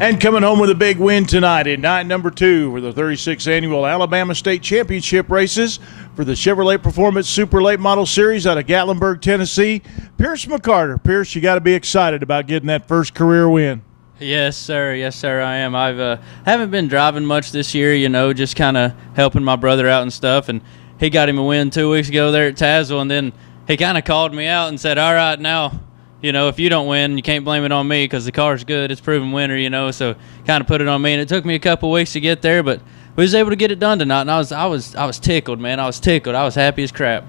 And coming home with a big win tonight in night number 2 for the 36th annual Alabama State Championship races for the Chevrolet Performance Super Late Model Series out of Gatlinburg, Tennessee, Pierce McCarter. Pierce, you got to be excited about getting that first career win. Yes, sir. Yes, sir, I am. I haven't been driving much this year, just kind of helping my brother out and stuff. And he got him a win 2 weeks ago there at Tazewell, and then he kind of called me out and said, all right, now, if you don't win, you can't blame it on me because the car's good. It's proven winner, so kind of put it on me. And it took me a couple weeks to get there, but we was able to get it done tonight. And I was tickled, man. I was tickled. I was happy as crap.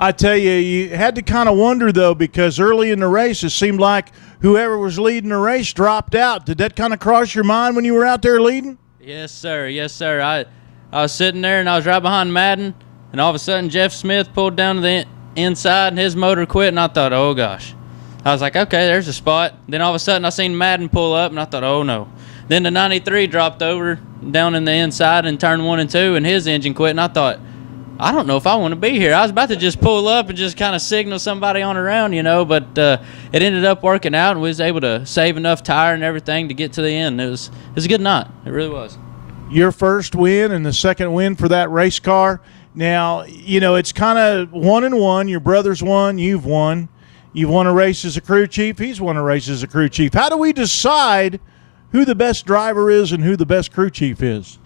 I tell you, you had to kind of wonder, though, because early in the race it seemed like whoever was leading the race dropped out. Did that kind of cross your mind when you were out there leading? Yes, sir. Yes, sir. I was sitting there, and I was right behind Madden, and all of a sudden Jeff Smith pulled down to the inside, and his motor quit, and I thought, oh, gosh. I was like, okay, there's a spot. Then all of a sudden I seen Madden pull up, and I thought, oh, no. Then the 93 dropped over down in the inside in turn 1 and 2, and his engine quit, and I thought, I don't know if I want to be here. I was about to just pull up and just kind of signal somebody on around, but it ended up working out, and we was able to save enough tire and everything to get to the end. It was a good night. It really was. Your first win and the second win for that race car. Now, it's kind of 1-1. Your brother's won. You've won. You've won a race as a crew chief. He's won a race as a crew chief. How do we decide who the best driver is and who the best crew chief is?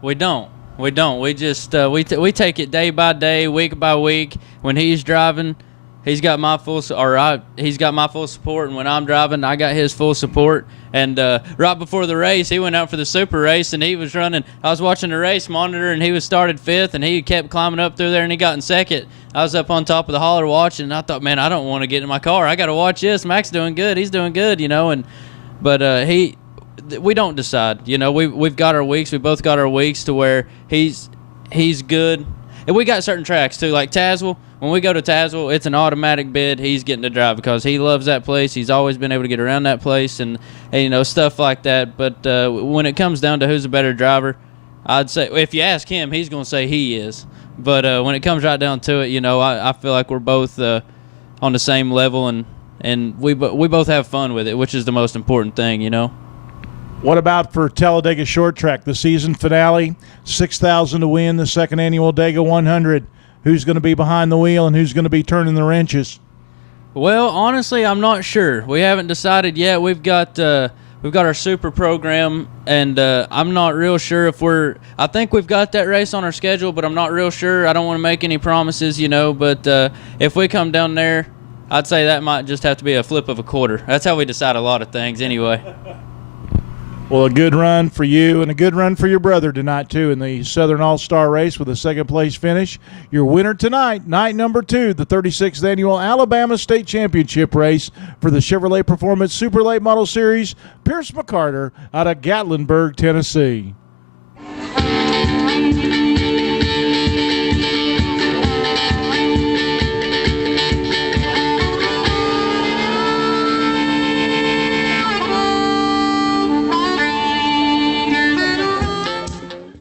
We don't. We just we take it day by day, week by week. When he's driving, he's got my full he's got my full support, and when I'm driving, I got his full support. And right before the race, he went out for the super race, and he was running. I was watching the race monitor, and he was started 5th, and he kept climbing up through there, and he got in 2nd. I was up on top of the holler watching, and I thought, man, I don't want to get in my car. I got to watch this. Mac's doing good. He's doing good, But we don't decide. We've got our weeks. We both got our weeks to where he's good. And we got certain tracks, too, like Tazewell. When we go to Tazewell, it's an automatic bid. He's getting to drive because he loves that place. He's always been able to get around that place and stuff like that. But when it comes down to who's a better driver, I'd say if you ask him, he's going to say he is. But when it comes right down to it, I feel like we're both on the same level, and we both have fun with it, which is the most important thing, What about for Talladega Short Track, the season finale, $6,000 to win the second annual Dega 100? Who's going to be behind the wheel and who's going to be turning the wrenches? Well, honestly, I'm not sure. We haven't decided yet. We've got our super program, and I'm not real sure if I think we've got that race on our schedule, but I'm not real sure. I don't want to make any promises, but if we come down there, I'd say that might just have to be a flip of a quarter. That's how we decide a lot of things anyway. Well, a good run for you and a good run for your brother tonight, too, in the Southern All-Star Race with a second-place finish. Your winner tonight, night number 2, the 36th Annual Alabama State Championship Race for the Chevrolet Performance Super Late Model Series, Pierce McCarter out of Gatlinburg, Tennessee.